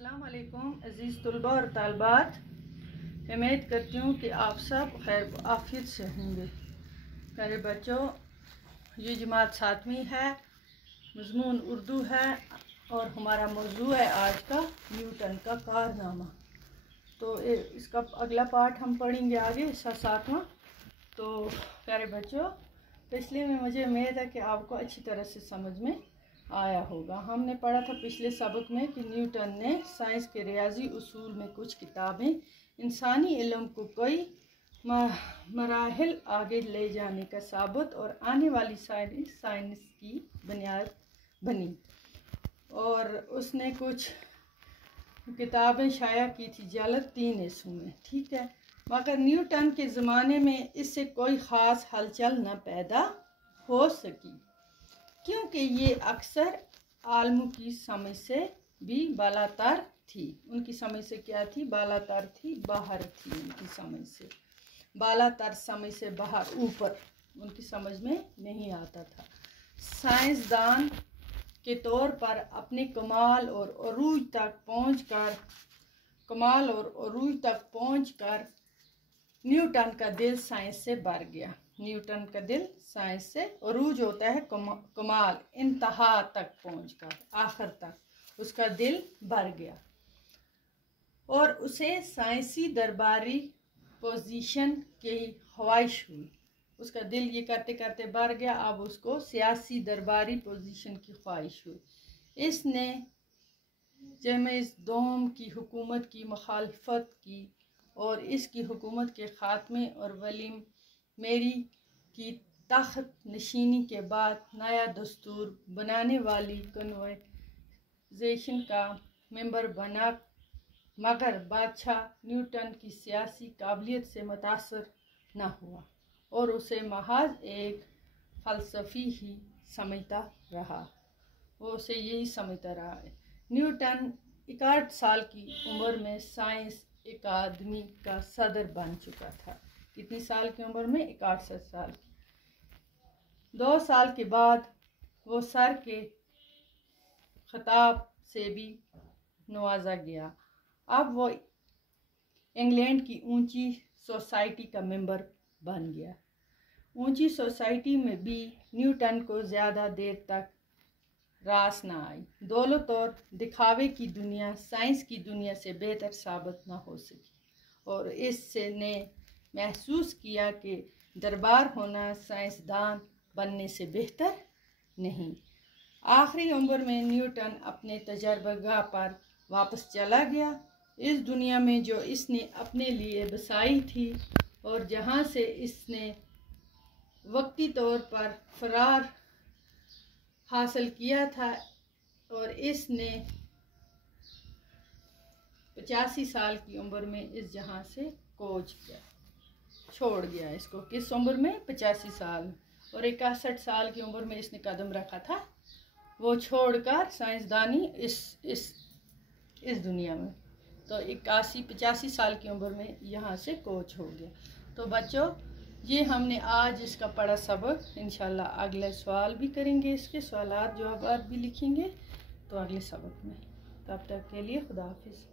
अस्सलाम वालेकुम अज़ीज़ तलबा और तालबात, उम्मीद करती हूँ कि आप सब खैर आफियत से होंगे। प्यारे बच्चों, ये जमात 7वीं है, मज़मून उर्दू है और हमारा मौजू है आज का न्यूटन का कारनामा। तो इसका अगला पार्ट हम पढ़ेंगे आगे 7वां। तो प्यारे बच्चों, पिछले में मुझे उम्मीद है कि आपको अच्छी तरह से समझ में आया होगा। हमने पढ़ा था पिछले सबक में कि न्यूटन ने साइंस के रियाजी उसूल में कुछ किताबें इंसानी इल्म को कई मराहिल आगे ले जाने का साबित और आने वाली साइंस की बुनियाद बनी, और उसने कुछ किताबें शाया की थी जलद 3 हिस्सों में, ठीक है। मगर न्यूटन के ज़माने में इससे कोई ख़ास हलचल न पैदा हो सकी, क्योंकि ये अक्सर आलमों की समझ से भी बालातर थी। उनकी समझ से क्या थी? बालातर थी, बाहर थी। उनकी समझ से बालातर, समझ से बाहर, ऊपर उनकी समझ में नहीं आता था। साइंसदान के तौर पर अपने कमाल और अरूज तक पहुंचकर न्यूटन का दिल साइंस से भर गया। न्यूटन का दिल साइंस से, अरूज होता है कमाल, इंतहा तक पहुंचकर, आखिर तक उसका दिल भर गया और उसे साइंसी दरबारी पोजीशन की ख्वाहिश हुई। उसका दिल ये करते करते भर गया, अब उसको सियासी दरबारी पोजीशन की ख्वाहिश हुई। इसने जेम्स दोम की हुकूमत की मुखालफत की और इसकी हुकूमत के ख़ात्मे और विलियम मेरी की तख्त नशीनी के बाद नया दस्तूर बनाने वाली कन्वेंशन का मेंबर बना, मगर बादशाह न्यूटन की सियासी काबिलियत से मुतासर न हुआ और उसे महज एक फ़लसफ़ी ही समझता रहा। वो उसे यही समझता रहा है। न्यूटन 61 साल की उम्र में साइंस अकादमी का सदर बन चुका था। कितनी साल की उम्र में? 61 साल की। 2 साल के बाद वो सर के खिताब से भी नवाजा गया। अब वो इंग्लैंड की ऊंची सोसाइटी का मेंबर बन गया। ऊंची सोसाइटी में भी न्यूटन को ज़्यादा देर तक रास न आई। दौलत और दिखावे की दुनिया साइंस की दुनिया से बेहतर साबित न हो सकी और इससे ने महसूस किया कि दरबार होना साइंसदान बनने से बेहतर नहीं। आखिरी उम्र में न्यूटन अपने तजर्बागाह पर वापस चला गया, इस दुनिया में जो इसने अपने लिए बसाई थी और जहाँ से इसने वक्ती तौर पर फरार हासिल किया था, और इसने 85 साल की उम्र में इस जहां से कोच किया, छोड़ गया इसको। किस उम्र में? 85 साल। और 61 साल की उम्र में इसने कदम रखा था, वो छोड़कर साइंसदानी इस दुनिया में। तो 85 साल की उम्र में यहाँ से कोच हो गया। तो बच्चों, ये हमने आज इसका पढ़ा सबक। इंशाल्लाह अगले सवाल भी करेंगे, इसके सवालात जवाब भी लिखेंगे तो अगले सबक में। तब तक के लिए खुदा हाफिज़।